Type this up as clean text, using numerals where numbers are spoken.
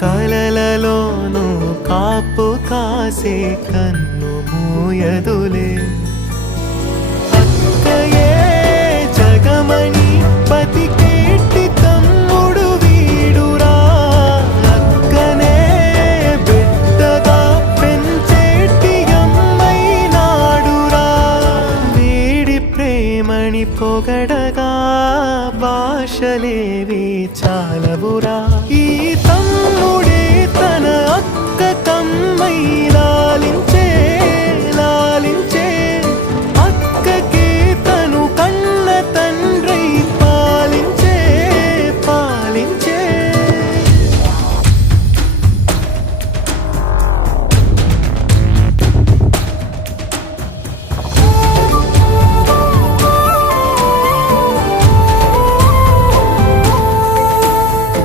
కలలలోనూ కాపు కాసే కన్ను మూయదులే అక్కయే జగమణి పతికేటి తమ్ముడు వీడురా అక్కనే బిడ్డగా పెంచేటి అమ్మైనాడురా వీడి ప్రేమని పొగడగా భాషలేవి చాలవురా ఈ తమ్ముడే తన అక్క కమ్మైనా